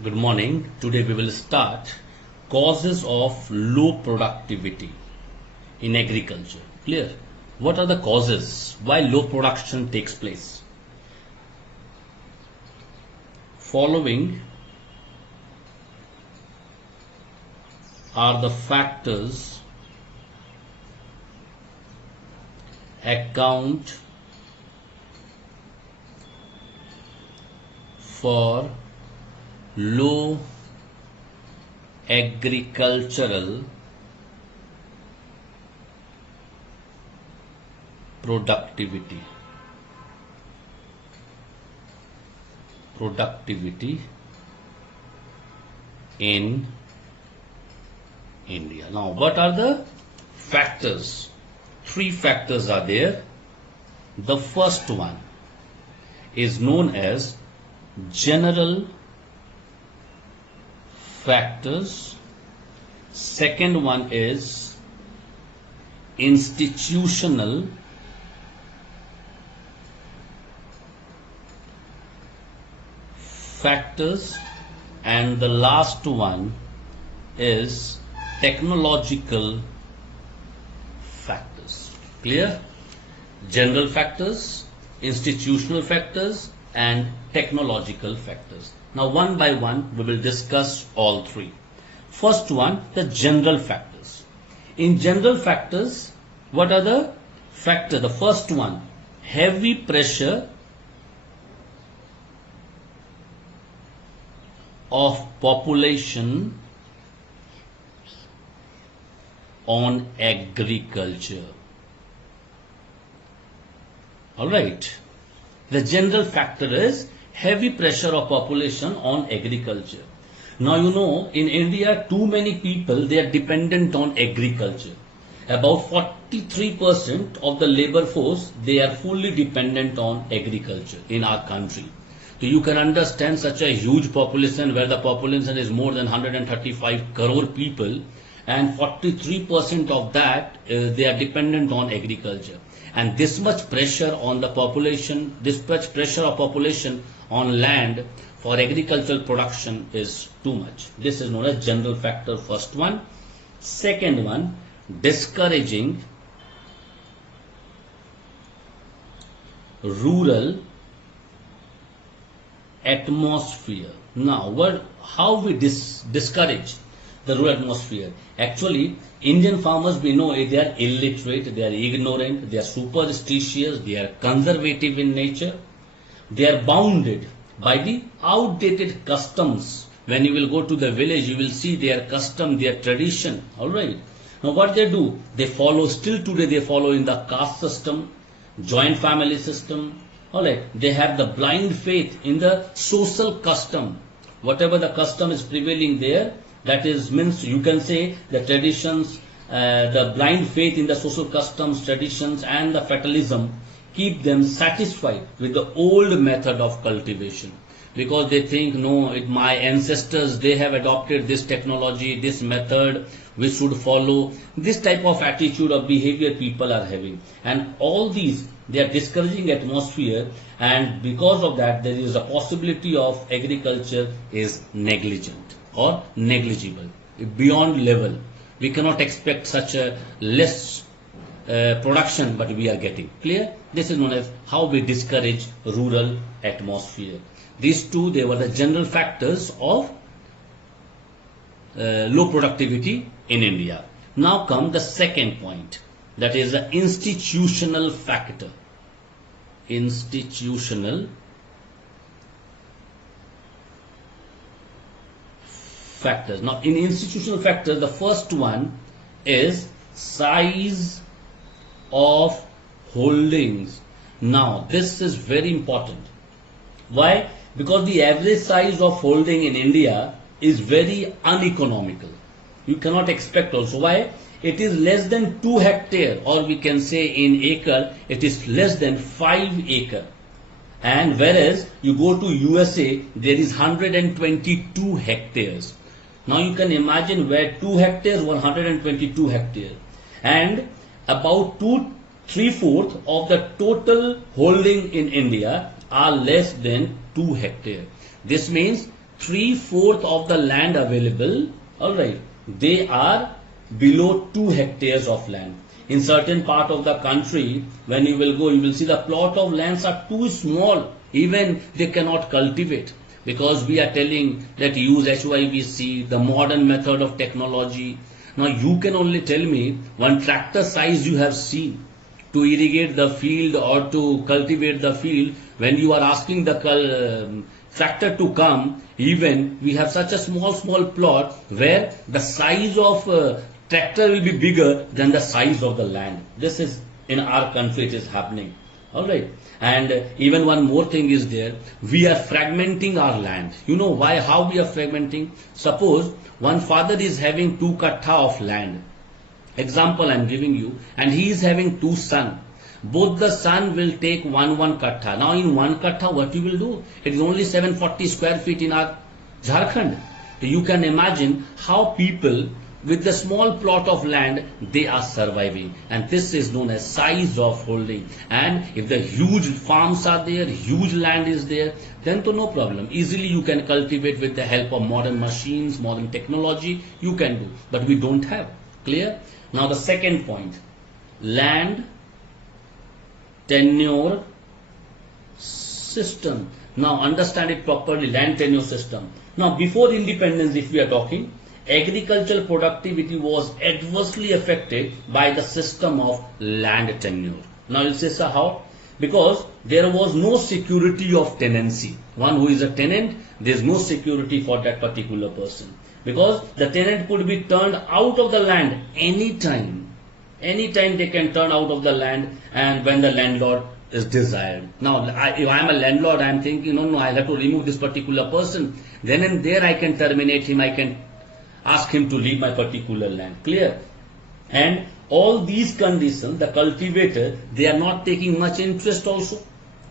Good morning. Today we will start causes of low productivity in agriculture. Clear? What are the causes why low production takes place? Following are the factors account for low agricultural productivity in India. Now, what are the factors? Three factors are there. The first one is known as general factors. Second one is institutional factors, and the last one is technological factors. Clear? General factors, institutional factors, and technological factors. Now, one by one, we will discuss all three. First one, the general factors. In general factors, what are the factors? The first one, heavy pressure of population on agriculture. All right. The general factor is heavy pressure of population on agriculture. Now, you know, in India, too many people, they are dependent on agriculture. About 43% of the labor force, they are fully dependent on agriculture in our country. So you can understand such a huge population, where the population is more than 135 crore people, and 43% of that, they are dependent on agriculture. And this much pressure on the population, this much pressure of population on land for agricultural production is too much. This is known as general factor, first one. Second one, discouraging rural atmosphere. Now, how we discourage the rural atmosphere? Actually, Indian farmers, we know they are illiterate, they are ignorant, they are superstitious, they are conservative in nature. They are bounded by the outdated customs. When you will go to the village, you will see their custom, their tradition. All right. Now, what they do? They follow, still today they follow in the caste system, joint family system. All right. They have the blind faith in the social custom. Whatever the custom is prevailing there, that is, means you can say the traditions, the blind faith in the social customs, traditions, and the fatalism keep them satisfied with the old method of cultivation, because they think, no, my ancestors, they have adopted this technology, this method, we should follow. This type of attitude of behavior people are having, and all these, they are discouraging atmosphere, and because of that, there is a possibility of agriculture is negligent or negligible, beyond level. We cannot expect such a less production, but we are getting. Clear? This is known as how we discourage rural atmosphere. These two, they were the general factors of low productivity in India. Now come the second point, that is the institutional factor. Institutional factors. Now, in institutional factors, the first one is size of holdings. Now, this is very important. Why? Because the average size of holding in India is very uneconomical. You cannot expect also. Why? It is less than 2 hectare, or we can say in acre, it is less than 5 acre. And whereas you go to USA, there is 122 hectares. Now you can imagine where 2 hectares, 122 hectares. And about 3/4 of the total holding in India are less than 2 hectares. This means 3/4 of the land available, alright, they are below 2 hectares of land. In certain part of the country, when you will go, you will see the plot of lands are too small, even they cannot cultivate. Because we are telling that use HYVC, the modern method of technology. Now you can only tell me one tractor size you have seen to irrigate the field or to cultivate the field. When you are asking the tractor to come, even we have such a small plot where the size of tractor will be bigger than the size of the land. This is in our country, it is happening. Alright. And even one more thing is there. We are fragmenting our land. You know why? How we are fragmenting? Suppose one father is having 2 kattha of land. Example I am giving you. And he is having 2 sons. Both the son will take one kattha. Now in 1 kattha, what you will do? It is only 740 square feet in our Jharkhand. You can imagine how people with the small plot of land, they are surviving. And this is known as size of holding. And if the huge farms are there, huge land is there, then to no problem. Easily you can cultivate with the help of modern machines, modern technology, you can do. But we don't have. Clear? Now the second point, land tenure system. Now understand it properly, land tenure system. Now before independence, if we are talking, agricultural productivity was adversely affected by the system of land tenure. Now you'll say, sir, how? Because there was no security of tenancy. One who is a tenant, there is no security for that particular person. Because the tenant could be turned out of the land anytime. Anytime they can turn out of the land, and when the landlord is desired. Now, if I am a landlord, I am thinking, no, I have to remove this particular person. Then and there I can terminate him, I can ask him to leave my particular land. Clear? And all these conditions, the cultivator, they are not taking much interest also.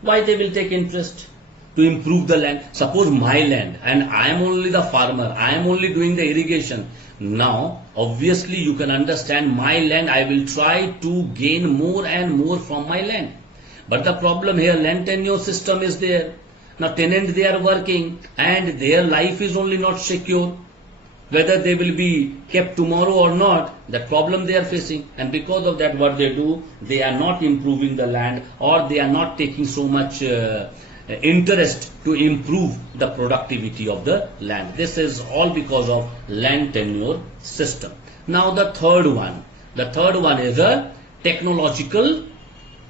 Why they will take interest? To improve the land. Suppose my land and I am only the farmer, I am only doing the irrigation. Now, obviously you can understand my land, I will try to gain more and more from my land. But the problem here, land tenure system is there. Now tenants, they are working and their life is only not secure. Whether they will be kept tomorrow or not, that problem they are facing. And because of that, what they do, they are not improving the land, or they are not taking so much interest to improve the productivity of the land. This is all because of land tenure system. Now the third one is the technological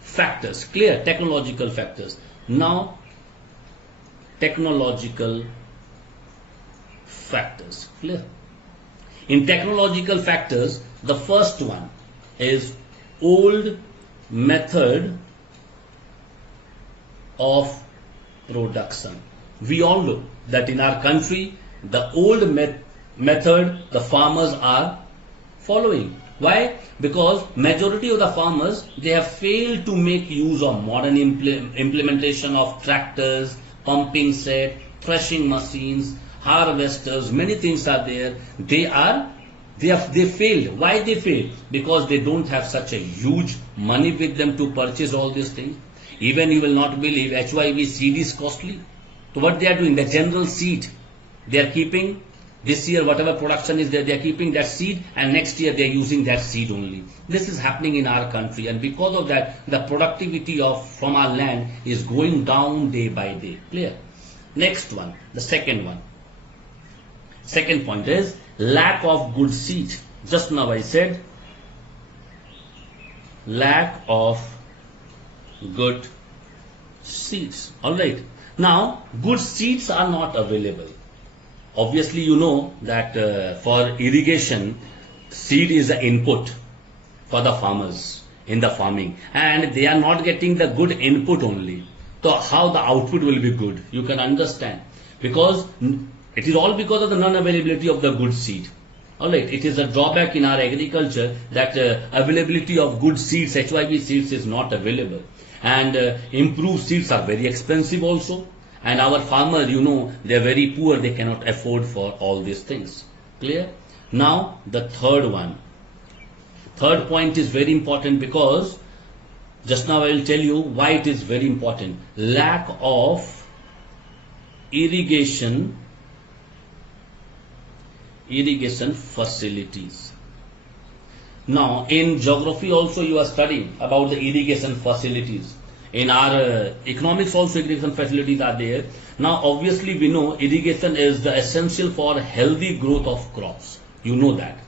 factors. Clear? Technological factors. Now technological factors. Clear? In technological factors, the first one is old method of production. We all know that in our country, the old method the farmers are following. Why? Because majority of the farmers, they have failed to make use of modern implementation of tractors, pumping set, threshing machines, harvesters, many things are there. They failed. Why they failed? Because they don't have such a huge money with them to purchase all these things. Even you will not believe, HYV seed is costly. So what they are doing, the general seed, they are keeping this year, whatever production is there, they are keeping that seed, and next year they are using that seed only. This is happening in our country, and because of that, the productivity from our land is going down day by day. Clear? Next one, the second one. Second point is lack of good seed. Just now I said lack of good seeds. Alright. Now good seeds are not available. Obviously you know that for irrigation, seed is the input for the farmers in the farming, and they are not getting the good input only. So how the output will be good? You can understand. Because it is all because of the non-availability of the good seed. Alright, it is a drawback in our agriculture that availability of good seeds, HYV seeds, is not available. And improved seeds are very expensive also. And our farmers, you know, they are very poor, they cannot afford for all these things. Clear? Now, the third one. Third point is very important because just now I will tell you why it is very important. Lack of irrigation irrigation facilities. Now, in geography also you are studying about the irrigation facilities. In our economics also irrigation facilities are there. Now, obviously we know irrigation is the essential for healthy growth of crops. You know that.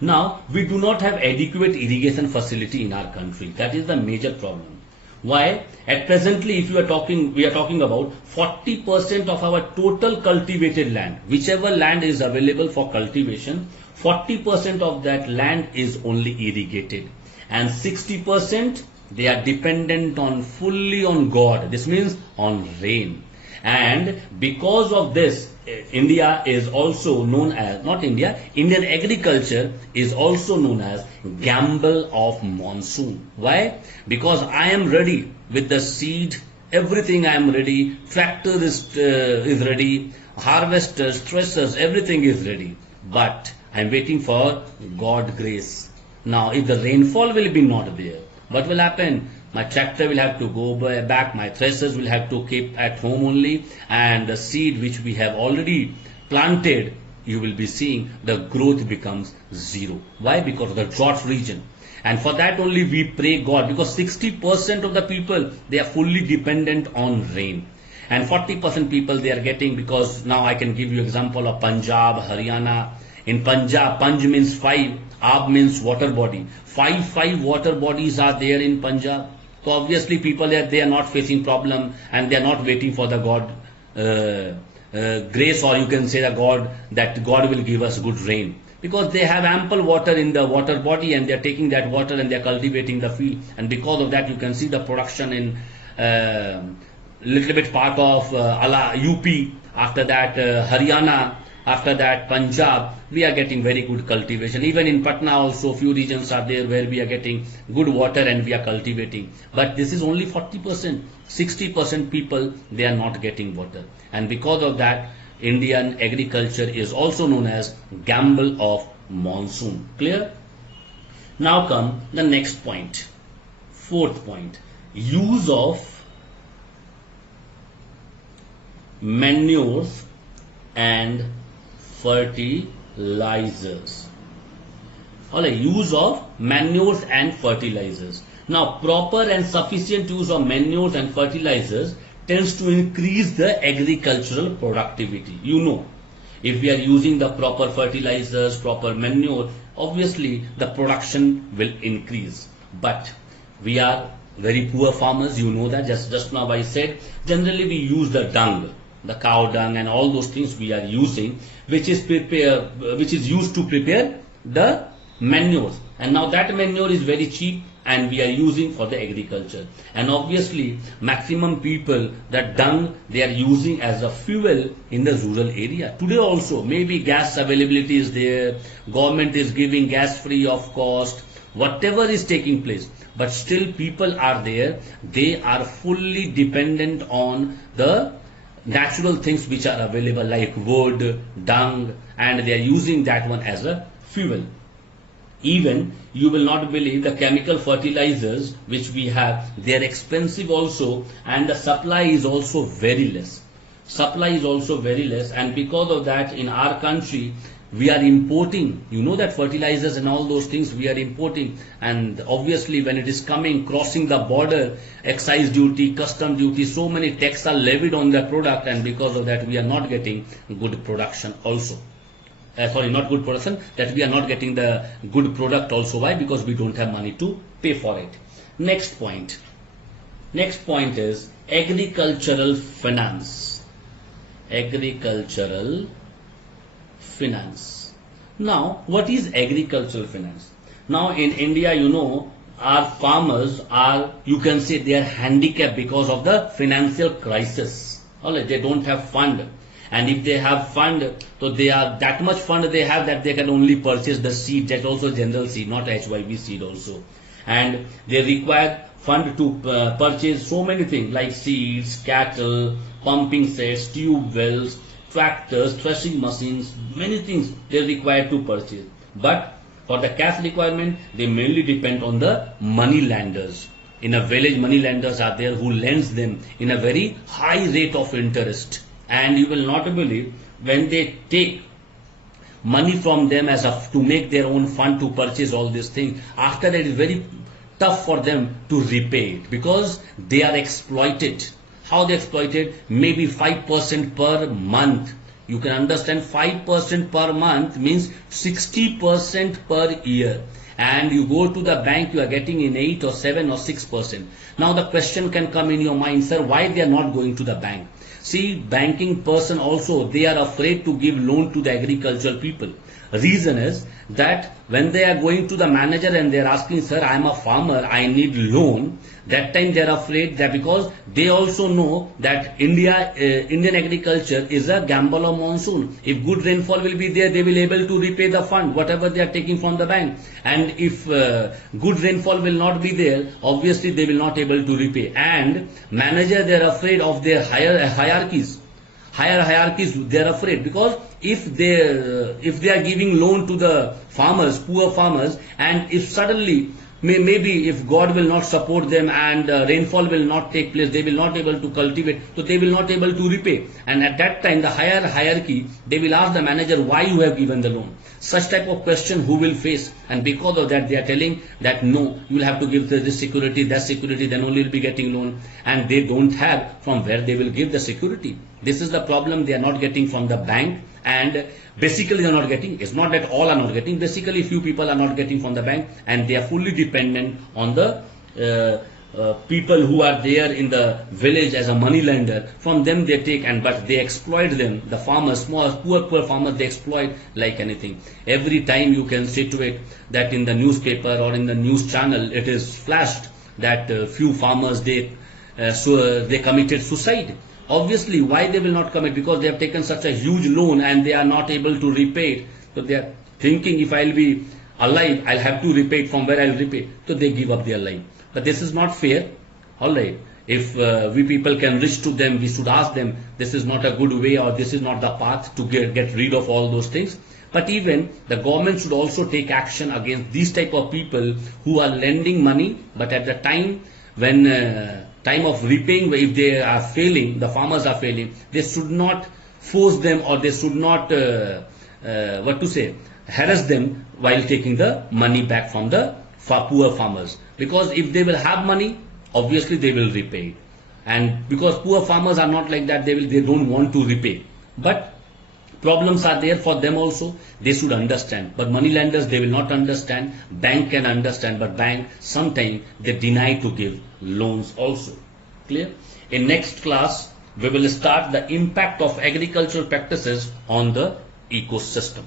Now, we do not have adequate irrigation facility in our country. That is the major problem. Why? At presently, if we are talking about 40% of our total cultivated land, whichever land is available for cultivation, 40% of that land is only irrigated, and 60% they are dependent on fully on God. This means on rain. And because of this, India is also known as, not India, Indian agriculture is also known as gamble of monsoon. Why? Because I am ready with the seed, everything I am ready, tractor is ready, harvesters, threshers, everything is ready. But I am waiting for God grace. Now, if the rainfall will be not there, what will happen? My tractor will have to go back, my threshers will have to keep at home only, and the seed which we have already planted, you will be seeing the growth becomes zero. Why? Because of the drought region. And for that only we pray God, because 60% of the people, they are fully dependent on rain. And 40% people they are getting, because now I can give you example of Punjab, Haryana. In Punjab, Panj means 5, Ab means water body. 5 water bodies are there in Punjab. So obviously people they are not facing problem, and they are not waiting for the God grace, or you can say that God will give us good rain, because they have ample water in the water body, and they are taking that water and they are cultivating the field. And because of that you can see the production in little bit part of UP, after that Haryana, after that Punjab, we are getting very good cultivation. Even in Patna also few regions are there where we are getting good water and we are cultivating. But this is only 40%. 60% people, they are not getting water. And because of that, Indian agriculture is also known as gamble of monsoon. Clear? Now come the next point. Fourth point. Use of manures and fertilizers. Alright, use of manures and fertilizers. Now, proper and sufficient use of manures and fertilizers tends to increase the agricultural productivity. You know, if we are using the proper fertilizers, proper manure, obviously the production will increase. But we are very poor farmers, you know that, just now I said, generally we use the dung, the cow dung and all those things we are using, which is used to prepare the manures. And now that manure is very cheap and we are using for the agriculture. And obviously maximum people, that dung they are using as a fuel in the rural area. Today also maybe gas availability is there, government is giving gas free of cost, whatever is taking place, but still people are there, they are fully dependent on the natural things which are available like wood, dung, and they are using that one as a fuel. Even you will not believe the chemical fertilizers which we have, they are expensive also, and the supply is also very less. Supply is also very less, and because of that in our country we are importing, you know, that fertilizers and all those things we are importing, and obviously when it is coming, crossing the border, excise duty, custom duty, so many taxes are levied on the product, and because of that we are not getting good production also. Not good production, that we are not getting the good product also. Why? Because we don't have money to pay for it. Next point. Next point is agricultural finance. Agricultural finance. Now, what is agricultural finance? Now, in India, you know, our farmers are, you can say, they are handicapped because of the financial crisis. Alright, they don't have fund. And if they have fund, so they are that much fund they have that they can only purchase the seed. That's also general seed, not HYB seed also. And they require fund to purchase so many things like seeds, cattle, pumping sets, tube wells, tractors, threshing machines, many things they require to purchase. But for the cash requirement, they mainly depend on the money lenders. In a village, money lenders are there who lends them in a very high rate of interest. And you will not believe, when they take money from them as to make their own fund to purchase all these things. After that, it's very tough for them to repay it because they are exploited. How they exploited? Maybe 5% per month. You can understand 5% per month means 60% per year. And you go to the bank, you are getting in 8 or 7 or 6%. Now the question can come in your mind, sir, why they are not going to the bank? See, banking person also, they are afraid to give loan to the agricultural people. Reason is that when they are going to the manager and they are asking, sir, I am a farmer, I need loan, that time they are afraid that because they also know that Indian agriculture is a gamble of monsoon. If good rainfall will be there, they will able to repay the fund, whatever they are taking from the bank. And if good rainfall will not be there, obviously they will not able to repay. And manager, they are afraid of their hierarchies. Higher hierarchies, they are afraid because if they are giving loan to the farmers, poor farmers, and if suddenly maybe if God will not support them and rainfall will not take place, they will not able to cultivate, so they will not able to repay. And at that time, the higher hierarchy, they will ask the manager why you have given the loan. Such type of question who will face, and because of that they are telling that no, you will have to give this security, that security, then only you will be getting loan, and they don't have from where they will give the security. This is the problem, they are not getting from the bank, and basically they are not getting, it's not that all are not getting, basically few people are not getting from the bank, and they are fully dependent on the people who are there in the village as a money lender. From them they take, but they exploit them, the farmers, small poor farmers, they exploit like anything. Every time you can see to it that in the newspaper or in the news channel it is flashed that few farmers they committed suicide. Obviously, why they will not commit? Because they have taken such a huge loan and they are not able to repay it. So they are thinking, if I will be alive, I'll have to repay it. From where I'll repay? So they give up their life. But this is not fair. All right. If we people can reach to them, we should ask them, this is not a good way or this is not the path to get rid of all those things. But even the government should also take action against these type of people who are lending money, but at the time when time of repaying, if they are failing, the farmers are failing, they should not force them or they should not harass them while taking the money back from the poor farmers. Because if they will have money, obviously they will repay it. And because poor farmers are not like that, they don't want to repay. But problems are there for them also, they should understand. But money lenders, they will not understand. Bank can understand, but bank sometimes they deny to give loans also. Clear? In next class, we will start the impact of agricultural practices on the ecosystem.